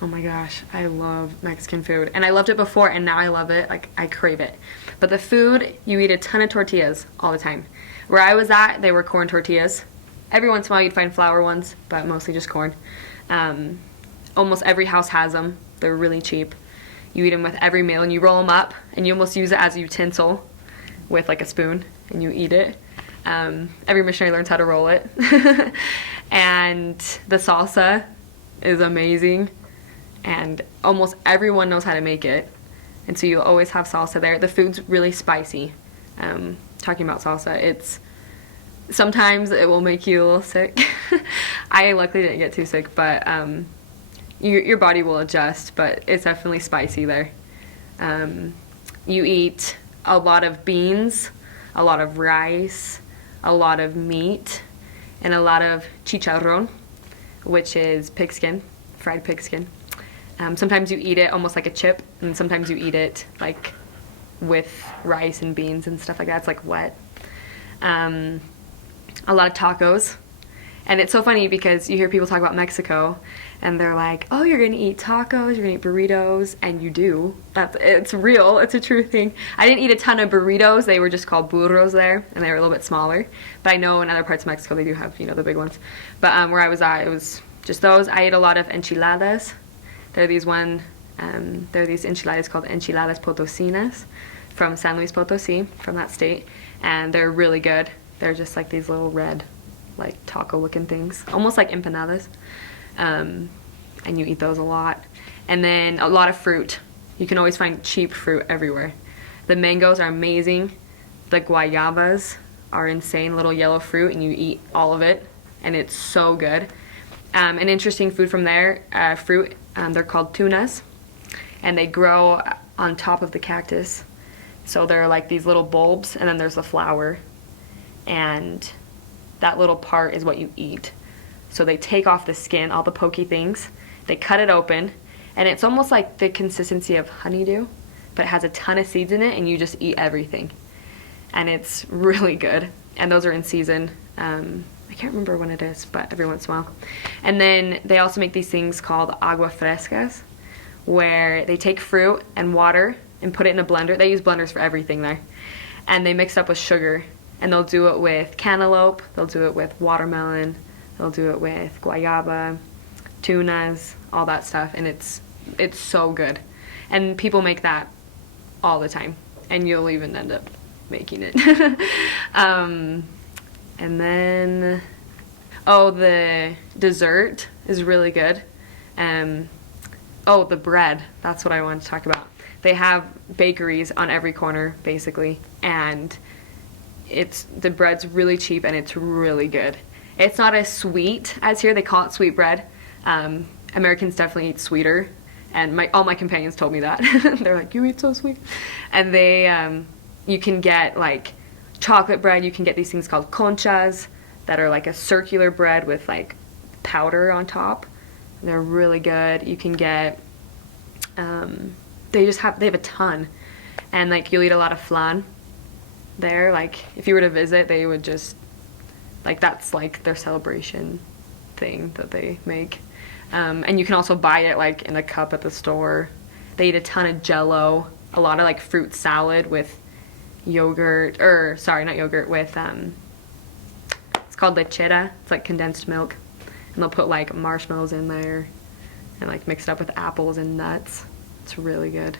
Oh my gosh, I love Mexican food. And I loved it before, and now I love it. Like, I crave it. But the food, you eat a ton of tortillas all the time. Where I was at, they were corn tortillas. Every once in a while, you'd find flour ones, but mostly just corn. Almost every house has them. They're really cheap. You eat them with every meal, and you roll them up, and you almost use it as a utensil with like a spoon, and you eat it. Every missionary learns how to roll it. And the salsa is amazing, and almost everyone knows how to make it, and so you'll always have salsa there. The food's really spicy. Talking about salsa, it's sometimes it will make you a little sick. I luckily didn't get too sick, but your body will adjust, but it's definitely spicy there. You eat a lot of beans, a lot of rice, a lot of meat, and a lot of chicharrón, which is pigskin, fried pigskin. Sometimes you eat it almost like a chip, and sometimes you eat it like with rice and beans and stuff like that. It's like wet. A lot of tacos. And it's so funny because you hear people talk about Mexico, and they're like, oh, you're going to eat tacos, you're going to eat burritos, and you do. It's real. It's a true thing. I didn't eat a ton of burritos. They were just called burros there, and they were a little bit smaller. But I know in other parts of Mexico they do have, the big ones. But where I was at, it was just those. I ate a lot of enchiladas. There are these enchiladas called Enchiladas Potosinas from San Luis Potosí, from that state, and they're really good. They're just like these little red, like taco looking things, almost like empanadas. And you eat those a lot. And then a lot of fruit. You can always find cheap fruit everywhere. The mangoes are amazing. The guayabas are insane, little yellow fruit, and you eat all of it, and it's so good. An interesting food from there, fruit, they're called tunas, and they grow on top of the cactus. So they're like these little bulbs, and then there's the flower, and that little part is what you eat. So they take off the skin, all the pokey things, they cut it open, and it's almost like the consistency of honeydew, but it has a ton of seeds in it, and you just eat everything. And it's really good. And those are in season. I can't remember when it is, but every once in a while. And then they also make these things called Agua Frescas, where they take fruit and water and put it in a blender. They use blenders for everything there. And they mix it up with sugar. And they'll do it with cantaloupe, they'll do it with watermelon, they'll do it with guayaba, tunas, all that stuff, and it's so good. And people make that all the time, and you'll even end up making it. And then, the dessert is really good. The bread, that's what I wanted to talk about. They have bakeries on every corner, basically, and the bread's really cheap, and it's really good. It's not as sweet as here. They call it sweet bread. Americans definitely eat sweeter, and all my companions told me that. They're like, you eat so sweet. And you can get like chocolate bread. You can get these things called conchas that are like a circular bread with like powder on top. They're really good. You can get, they have a ton, and like you'll eat a lot of flan there. Like if you were to visit, they would just, like, that's like their celebration thing that they make. And you can also buy it like in a cup at the store. They eat a ton of Jello, a lot of like fruit salad with yogurt, not yogurt, with it's called lechera. It's like condensed milk, and they'll put like marshmallows in there and like mix it up with apples and nuts. It's really good.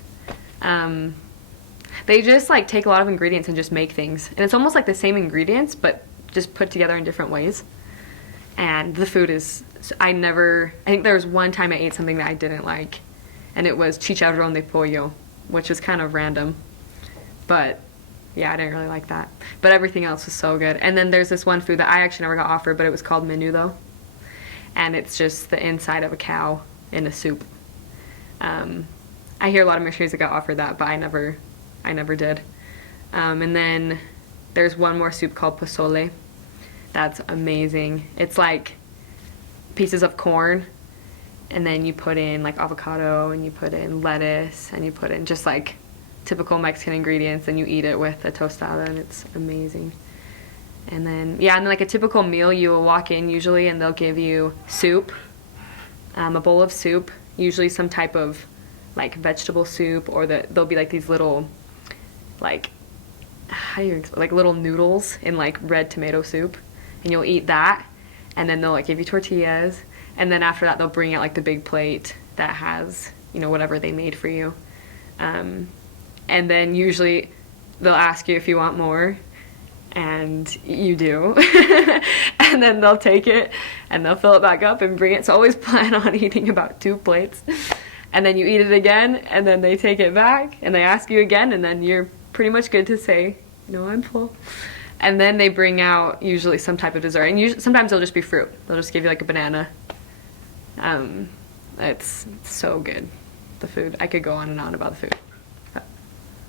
They just like take a lot of ingredients and just make things, and it's almost like the same ingredients but just put together in different ways. And the food is, I think there was one time I ate something that I didn't like, and it was chicharrón de pollo, which is kind of random, but yeah, I didn't really like that. But everything else was so good. And then there's this one food that I actually never got offered, but it was called menudo, and it's just the inside of a cow in a soup. I hear a lot of missionaries that got offered that, but I never did. And then there's one more soup called Posole. That's amazing. It's like pieces of corn, and then you put in like avocado, and you put in lettuce, and you put in just like typical Mexican ingredients, and you eat it with a tostada, and it's amazing. And then like a typical meal, you will walk in usually, and they'll give you soup, a bowl of soup, usually some type of like vegetable soup, or there'll be like these little like like little noodles in like red tomato soup, and you'll eat that, and then they'll like give you tortillas, and then after that they'll bring out like the big plate that has, you know, whatever they made for you, and then usually they'll ask you if you want more, and you do. And then they'll take it and they'll fill it back up and bring it. So always plan on eating about 2 plates, and then you eat it again, and then they take it back and they ask you again, and then you're pretty much good to say, no, I'm full. And then they bring out usually some type of dessert, and usually, sometimes they'll just be fruit. They'll just give you like a banana. It's so good, the food. I could go on and on about the food.